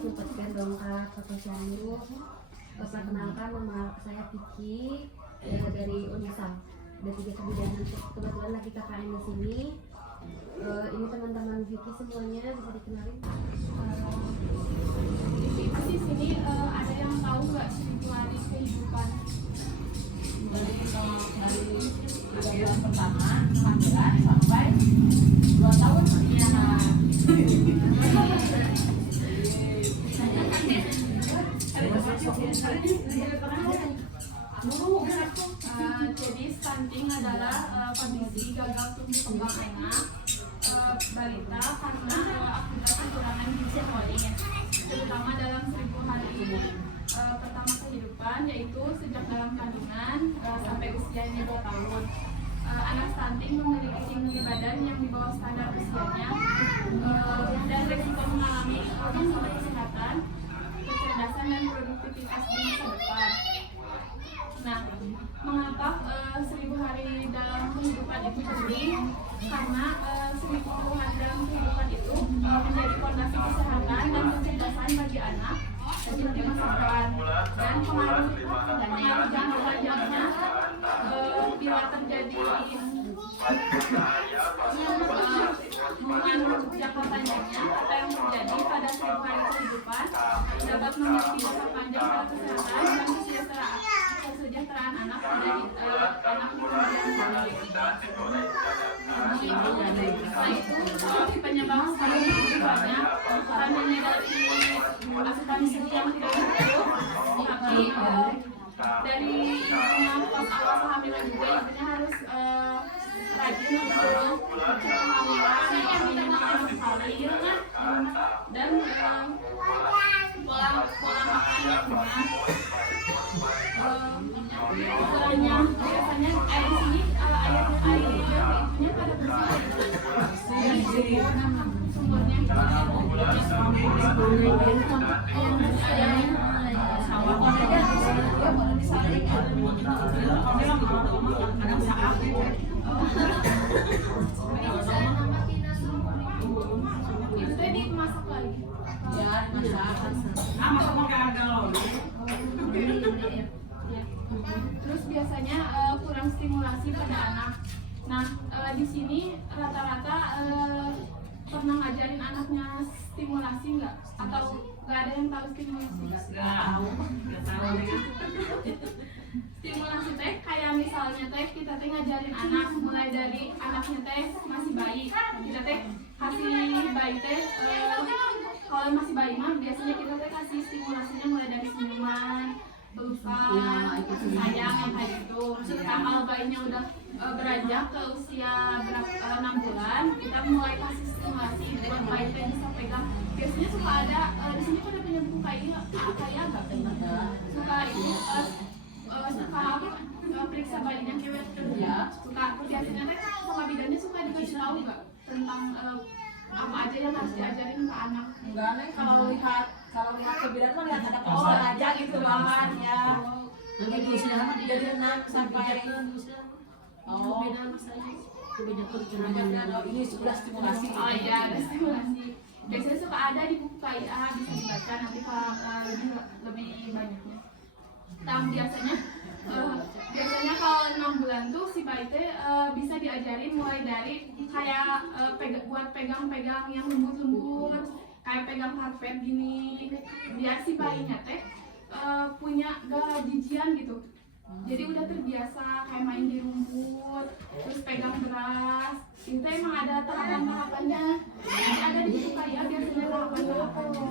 sempatkan dongkrak ke posyandu. Perkenalkan, nama saya Vicky dari Unisam. Ada 3 kebidanan, kebetulan lagi KKN di sini. Ini teman-teman Vicky semuanya, bisa dikenalin. Di sini ada yang tahu nggak 1000 hari kehidupan? Dari bulan pertama kelahiran sampai 2 tahun ya. Jadi stunting adalah kondisi gagal tumbuh kembang anak balita karena akibat kekurangan gizi protein, terutama dalam 1000 hari pertama kehidupan, yaitu sejak dalam kandungan sampai usianya 2 tahun. Anak stunting memiliki tinggi badan yang di bawah standar usianya dan risiko mengalami masalah kesehatan, kecerdasan dan produktivitas di masa depan. Nah, mengapa 1000 hari dalam kehidupan itu penting? Karena 1000 hari dalam kehidupan itu menjadi fondasi kesehatan dan kecerdasan bagi anak di masa depan, dan pengaruh jangka panjangnya bila terjadi mengandung jangka panjangnya apa yang terjadi pada 1000 hari kehidupan dapat memiliki dampak panjang pada kesehatan dan kesejahteraan anak pada anak di kemudian hari. Nah, itu penyebab stunting itu banyak, karena dari asupan gizi yang tidak cukup, tapi dari ibunya pas awal kehamilan juga ibunya harus rajin untuk kehamilan, minum sekali, dan pola makannya benar. Biasanya air di sini air ibunya pada bersih, sumbernya itu tadi masak lagi. Ya, masak. Terus biasanya kurang stimulasi pada anak. Nah, di sini rata-rata pernah ngajarin anaknya stimulasi nggak? Atau nggak ada yang tahu stimulasi? Nggak tahu. Stimulasi teh kayak misalnya teh kita teh ngajarin anak mulai dari anaknya teh masih bayi. Kita teh kasih bayi teh kalau masih bayi mah biasanya kita teh kasih stimulasinya mulai dari senyuman, pelukan, sayang, yang kayak gitu. Nah, kalau bayinya udah beranjak ke usia 6 bulan, kita mulai kasih stimulasi buat bayi teh bisa pegang. Biasanya suka ada di sini pada punya buku kayak suka itu suka apa? Periksa bayinya kewet kerja. Suka biasanya teh sama bidannya suka dikasih tahu nggak tentang apa aja yang harus diajarin ke anak? Enggak nih, kalau lihat ke bidan mah lihat ada poster aja gitu kan ya. Nanti usia jadi 6 sampai ini sudah stimulasi. Oh iya, ada stimulasi. Biasanya suka ada di buku KIA, bisa dibaca nanti lebih banyaknya. Nah, biasanya kalau 6 bulan tuh si bayi teh bisa diajarin mulai dari kayak buat pegang-pegang yang lembut-lembut, kayak pegang karpet gini, biar si bayinya teh punya gak jijian gitu. Jadi udah terbiasa kayak main di rumput, terus pegang beras. Itu emang ada tahapan-tahapannya. Nanti ada di buku kayak biasanya tahapan-tahapannya.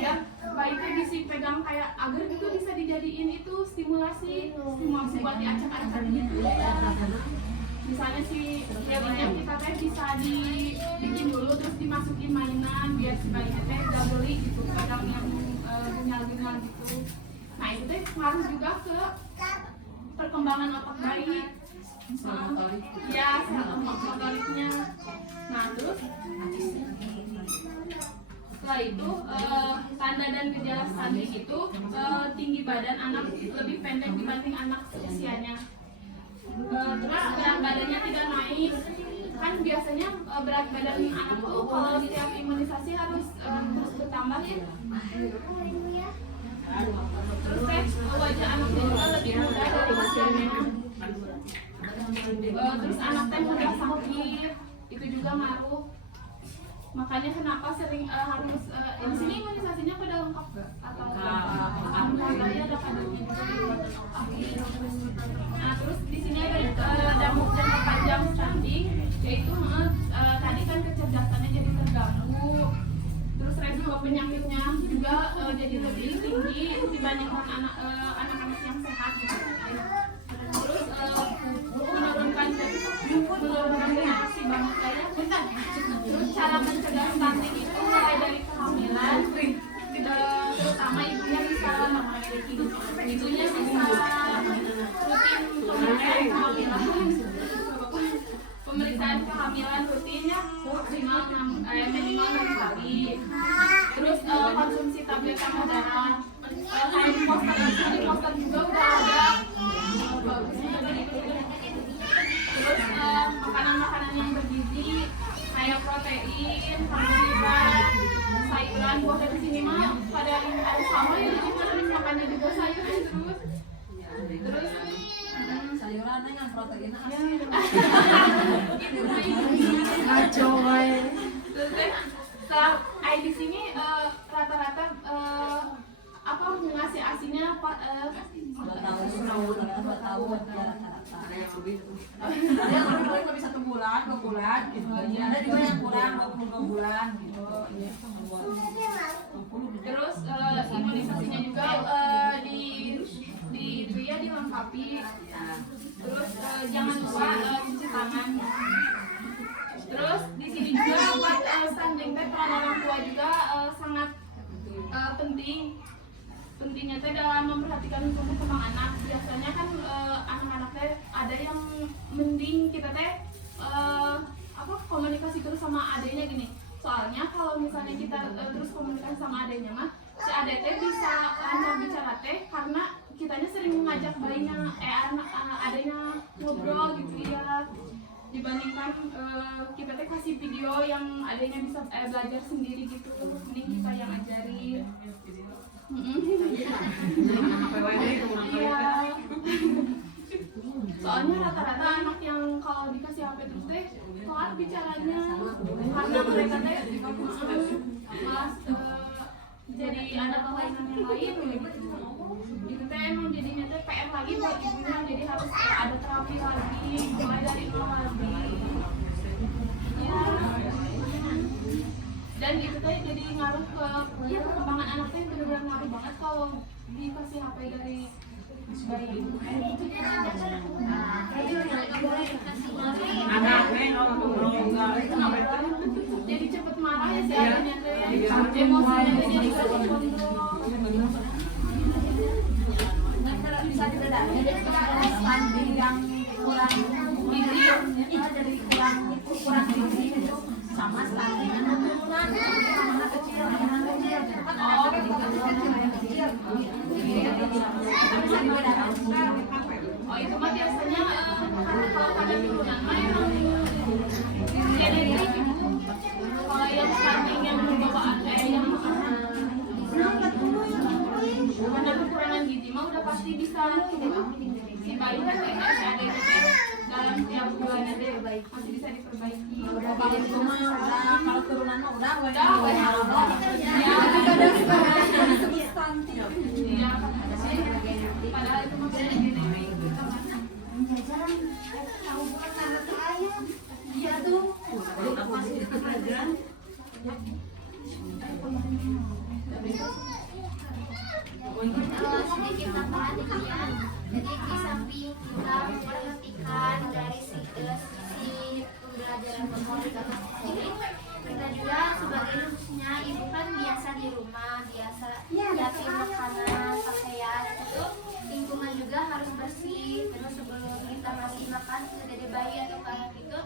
Ya, baiknya bisa pegang kayak agar itu bisa dijadiin itu stimulasi buat diacak-acak gitu. Misalnya si bayinya kita teh bisa dibikin dulu terus dimasukin mainan biar si bayinya teh gak beli gitu, pegang yang gunyal-gunyal gitu. Nah itu teh ngaruh juga ke perkembangan otak bayi, ya motoriknya. Nah terus setelah itu tanda dan gejala stunting itu tinggi badan anak lebih pendek dibanding anak seusianya. Terus berat badannya tidak naik, kan biasanya berat badan anak tuh kalau setiap imunisasi harus terus bertambah ya. Terus teh wajah anaknya juga lebih muda dari usianya. Terus anak teh mudah sakit, itu juga ngaruh. Makanya kenapa sering harus di sini imunisasinya pada lengkap gak? Atau alhamdulillah ada kadarnya juga di luar lengkap. Nah terus di sini ada damuk jangka panjang stunting, yaitu tadi kan kecerdasannya jadi terganggu. Terus resiko penyakitnya juga jadi lebih tinggi dibandingkan anak-anak yang sehat gitu. Terus menurunkan generasi bangsa ya. Terus cara mencegah stunting itu mulai dari kehamilan, terutama ibunya bisa ibunya bisa rutin pemeriksaan kehamilan rutin ya, minimal 6 kali. Terus konsumsi tablet tambah darah, kayak di poster juga udah ada. Terus makanan-makanan yang bergizi kayak protein, karbohidrat, sayuran, buah dari sini mah pada sama ya, jadi mana makannya juga sayuran terus. Terus sayuran dengan protein ngaco terus setelah di sini rata-rata apa ngasih asinya apa 2 tahun ada yang lebih 1 bulan 2 bulan gitu. Ada juga yang kurang 22 bulan gitu. Terus imunisasinya juga di itu ya dilengkapi. Terus jangan lupa cuci tangan. Terus di sini juga buat stunting teh peran orang tua juga sangat penting. Pentingnya teh dalam memperhatikan tumbuh kembang anak. Biasanya kan anak-anak teh ada yang mending kita teh komunikasi terus sama adenya gini. Soalnya kalau misalnya kita terus komunikasi sama adenya mah si ade teh bisa lancar bicara teh karena kitanya sering mengajak bayinya adenya ngobrol gitu ya. Dibandingkan kita teh kasih video yang adenya bisa belajar sendiri gitu. Mending kita yang ajarin. Iya. Soalnya rata-rata anak yang kalau dikasih HP terus teh telat bicaranya karena mereka teh malas jadi ada kelainan yang lain gitu. Itu teh emang jadinya teh PR lagi buat ibunya, jadi harus ada terapi lagi mulai dari nol lagi. Ya. Dan itu teh jadi ngaruh ke perkembangan anak teh benar-benar ngaruh banget kalau dikasih HP dari bayi. Jadi cepet marah ya si adanya teh, emosinya teh jadi gak terkontrol. Bisa dibedakan jadi stunting yang kurang gizi, jadi kurang gizi sama stunting anak turunan, anak kecil kan bisa dibedakan. Oh itu mah biasanya kalau pada turunan mah emang genetik gitu. Kalau yang stunting yang bawaan yang karena kekurangan gizi mah udah pasti bisa si bayi kan si adik dalam tiap bulannya deh masih bisa diperbaiki. Kalau itu mah udah, kalau turunan mah udah Ya iya padahal itu mah genetik. Iya tuh. Sedikit tambahan ya. Jadi di samping kita memperhatikan dari sisi pembelajaran motorik ini, kita juga sebagai khususnya ibu kan biasa di rumah biasa nyiapin makanan, pakaian itu lingkungan juga harus bersih. Terus sebelum kita ngasih makan ke dede bayi atau ke anak itu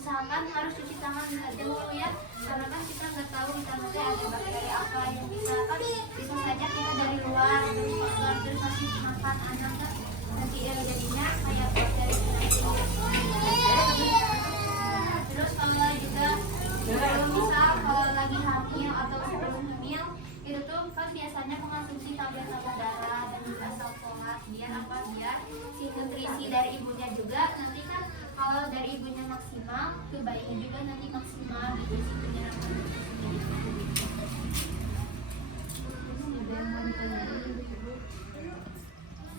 usahakan harus cuci tangan dulu ya, karena kan kita nggak tahu di tangan teh ada bakteri apa yang bisa saja kita dari luar terus kasih makan anak kan nanti jadinya kayak bakteri. Terus kalau maksimal, ke bayinya juga nanti maksimal gitu sih penyerapan itu sendiri. Ada yang mau ditanyain?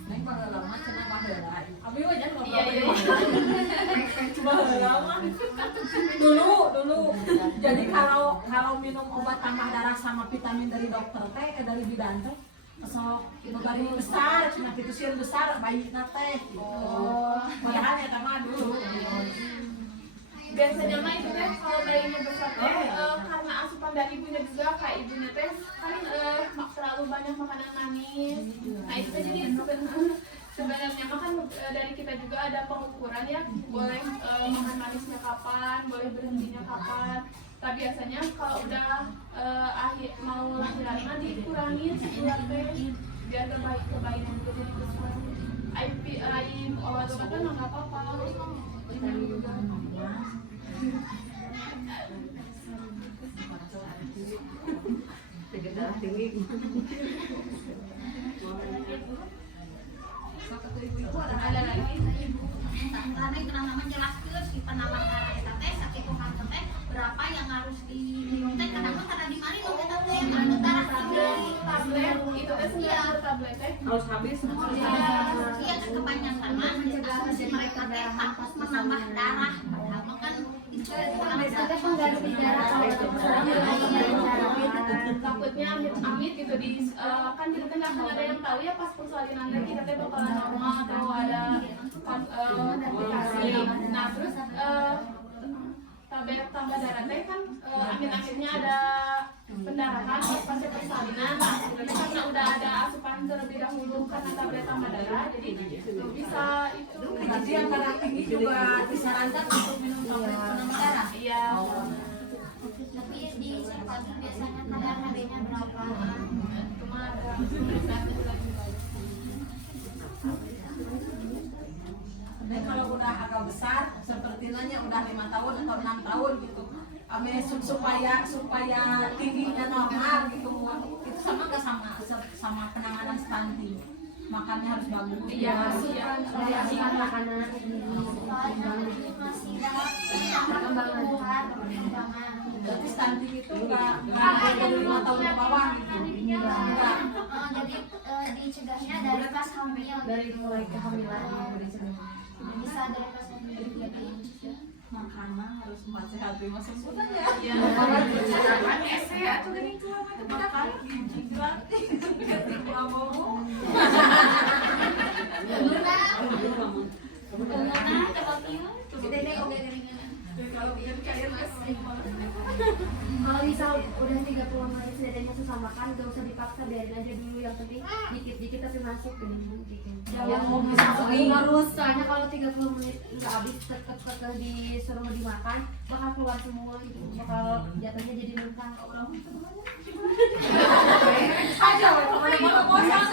Neng pengalaman cenah baheula. Abi mah jangan ngobrol. Iya, iya. Baheula mah. Dulu. Jadi kalau minum obat tambah darah sama vitamin dari dokter teh dari bidan teh sok dari besar, cenah kitu sieun besar bayi teh. Oh, padahal eta mah dulu. Biasanya mah itu teh kalau bayinya besar teh karena asupan dari ibunya juga, kayak ibunya teh kan terlalu banyak makanan manis. Nah itu teh jadi sebenarnya makan dari kita juga ada pengukuran ya, boleh makan manisnya kapan, boleh berhentinya kapan. Tapi biasanya kalau udah mau lahiran mah dikurangin gula teh biar ke bayinya juga jadi besar. Aim obat-obatan mah nggak apa-apa. Ada lagi. Karena itu nama jelaskeun si penawar darah eta teh sakitu teh berapa yang harus diminum teh kadang-kadang karena di mana nu eta teh anu darah Tablet itu teh sebenarnya tablet teh Harus habis. iya kan kebanyakan mah asumsi mereka teh takut menambah darah padahal mah kan itu Ada pengganti darah kalau itu takutnya amit-amit gitu kan kita teh nggak ada yang tahu ya pas persalinan lagi kita teh bakalan normal atau ada komplikasi. Nah terus tablet tambah darah teh kan amit-amitnya ada pendarahan pas persalinan. Tapi karena udah ada asupan terlebih dahulu karena tablet tambah darah, jadi bisa itu. Berarti yang darah tinggi juga disarankan untuk minum tablet penambah darah. Iya. tapi di Serpadu biasanya kadar HB-nya berapa Cuma ada pemeriksaan lagi. Dan kalau udah agak besar, seperti nanya udah 5 tahun atau 6 tahun gitu, ame supaya tingginya normal gitu, itu sama nggak sama penanganan stunting, makannya harus bagus. Iya, asupan makanan jadi masih dalam perkembangan. Berarti stunting itu nggak dari 5 tahun ke bawah gitu. Enggak. Jadi dicegahnya dari pas hamil dari mulai kehamilan bisa dari pas hamil jadi Makanan harus 4 sehat 5 sempurna ya. Iya. Kan ese atau gini tuh Makan gizi gratis, ganti prabowo. Kalau bikin kalian masih kalau misal udah 30 menit sudah masuk sama makan gak usah dipaksa, biarin aja dulu, yang penting dikit-dikit tapi masuk gitu. yang mau bisa Harus, soalnya kalau 30 menit nggak habis tetep disuruh mau dimakan bakal keluar semua gitu, bakal jatuhnya jadi muntah. aja kemana-mana bosan.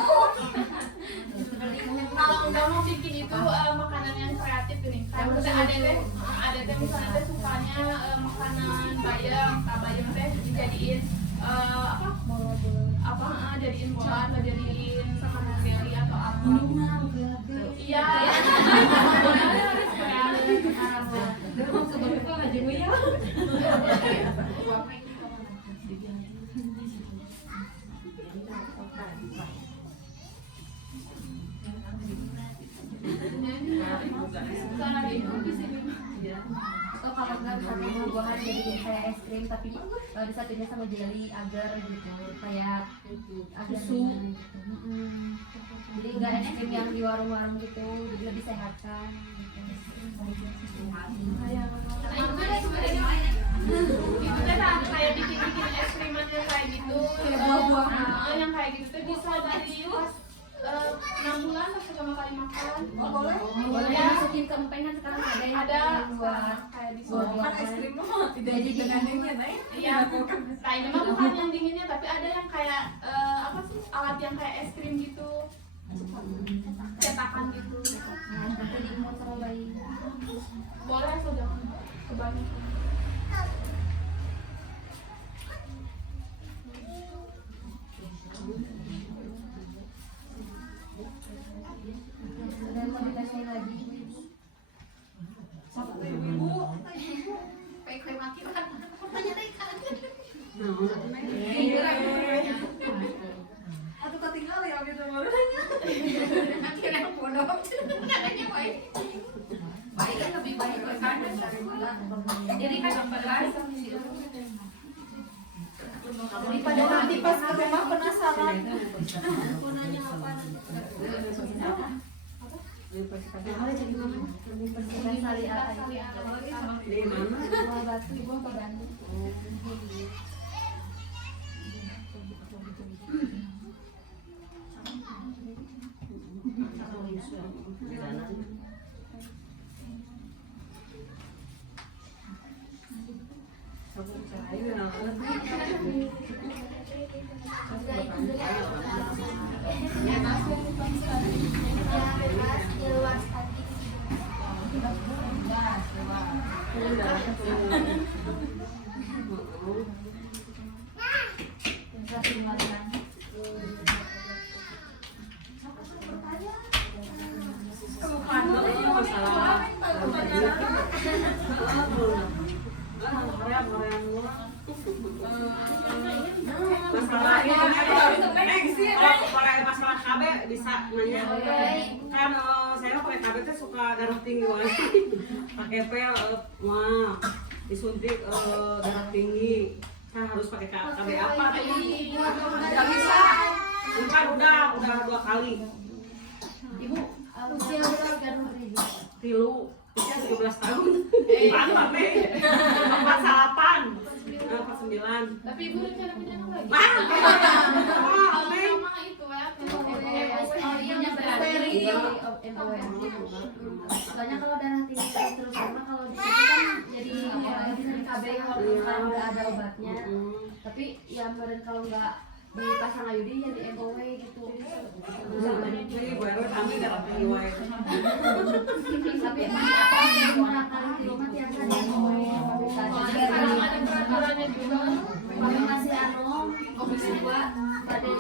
kalau nggak mau bikin itu makanan yang kreatif ini. Kan ada teh misalnya teh sukanya makanan bayam, bayam teh dijadiin jadiin bola atau jadiin sama jelly atau apa. Iya. Harus kreatif. Karena itu di sini. Atau kalau nggak satu buah-buahan jadiin kayak es krim tapi disatunya sama jelly agar gitu, kayak agar gitu. Jadi nggak es krim yang di warung-warung gitu, jadi lebih sehat kan gitu. Itu kan kayak bikin es kriman yang kayak gitu, yang kayak gitu tuh bisa dari pas 6 bulan pas pertama kali makan. Boleh masukin ke empeng kan sekarang ada yang Ada buat kayak di Makan es krim mah tidak jadi dengan dingin, Iya, nah ini mah bukan yang dinginnya, tapi ada yang kayak apa sih, alat yang kayak es krim gitu, cetakan gitu. nanti diimut sama bayi. Boleh asal jangan kebanyakan. Dan mau ditesnya lagi. Satu ibu Aduh ketinggalan ya gitu baru. Akhirnya bodoh. Katanya baik. Baik kan lebih baik kan daripada. Jadi kan Daripada nanti pas ke rumah penasaran. Aku nanya apa Ada jadi mama Universitas Syariah Di mana? Buah Batu, Buah Bandung. Masalah KB bisa nanya kan saya pakai KB tuh suka darah tinggi pakai pel disuntik darah tinggi saya harus pakai KB apa nggak bisa bukan udah 2 kali Ibu usia berapa tilu usia 17 tahun apa teh 49 Tapi ibu rencana punya anak lagi. Neng. Mama itu ya. Soalnya kalau darah tinggi terutama kalau di situ kan jadi bisa di KB walaupun kan udah ada obatnya. Tapi ya kemarin kalau nggak dipasang ayudi ya di MOW gitu. Tapi berapa kali kilometer yang saya MOW Sekarang ada peraturannya juga. kami masih juga pada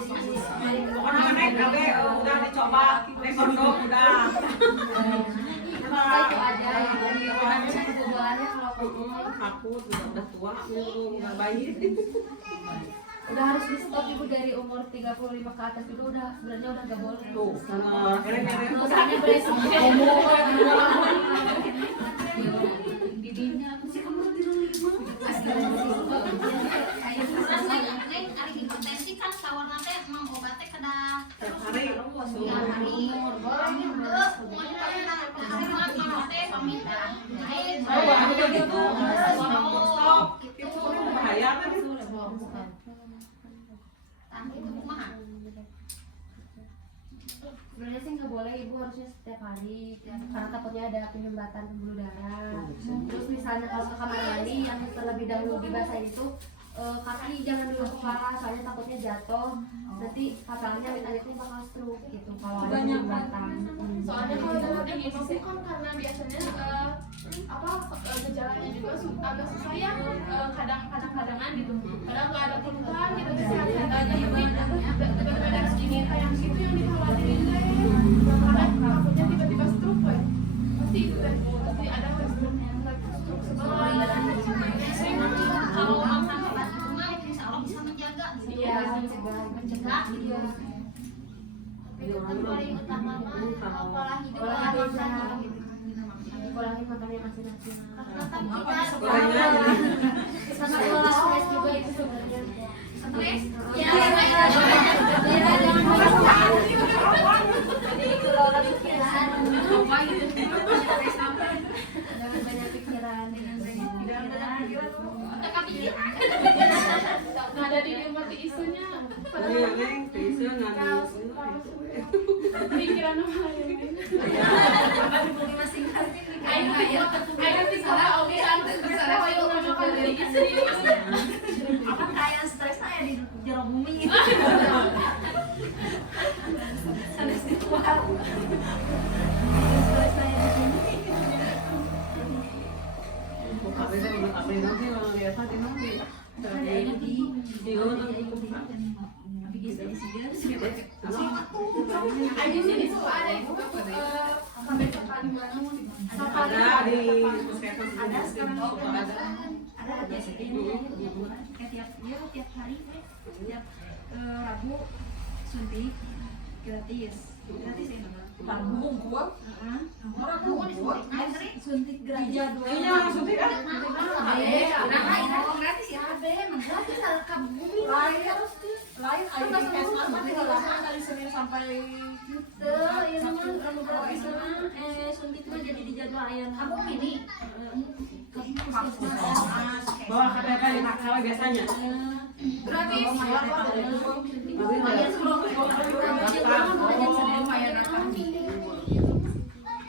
Pokoknya naik KB udah dicoba rekordok udah. itu aja yang kebobolannya kalau Takut udah tua udah bayi. udah harus di stop ibu dari umur 35 ke atas itu udah sebenarnya udah gak boleh Tuh, keren-keren. dosannya beresiko bibinya masih kamu di Neng ari hipertensi kan kawan teh emang obatnya kedah Hari tiap hari. Terus semuanya teh pamitah. gitu. Stop. Itu bahaya kan itu. Itu kumaha? sebenarnya sih nggak boleh ibu harusnya setiap hari karena takutnya ada penyumbatan pembuluh darah terus misalnya kalau ke kamar mandi yang terlebih dahulu dibasahin itu kaki jangan dulu kepala soalnya takutnya jatuh nanti fatalnya itu bakal stroke gitu kalau ada penyumbatan Soalnya kalau darah tinggi itu kan karena biasanya gejalanya juga agak susah ya kadang-kadangan gitu. Kadang nggak ada keluhan gitu sehat-sehat aja tapi berbeda segini kayak gitu yang dikhawatirin deh. Karena takutnya tiba-tiba stroke ya. Pasti itu deh. Pasti ada stroke-nya. Stroke sebelah. Kalau orang sampai batu rumah insya Allah bisa menjaga gitu. iya mencegah gitu. Tapi itu kan paling utama mah pola hidup olahraga dikurangin makannya masing-masing karena kan kita sama pola stres juga itu sebenarnya stres ya jangan jadi kalau ada pikiran jangan banyak pikiran otak kepikiran. Nah dari mati isunya Iya, Neng, tisu nggak pikiran apa ya? masing-masing Ayo bisa oke kan terserah ayo ngomong dari istri. apa kayak stres saya di jero bumi stres di luar stres saya di sini Di sini suka ada ibu sampai tempat di mana? ada di puskesmas ada sekarang ada tiap hari tiap Rabu suntik gratis ya mama. Tanggung gua. Orang gua Suntik gratis. Iya, suntik kan? Gratis ya. Lain ayo di Kesmas mah tinggal lama dari Senin sampai suntik mah jadi dijadwal ayam Kamu ini Bawa KTP di nakal biasanya. Gratis. Tapi lumayan sebelum lumayan nakal.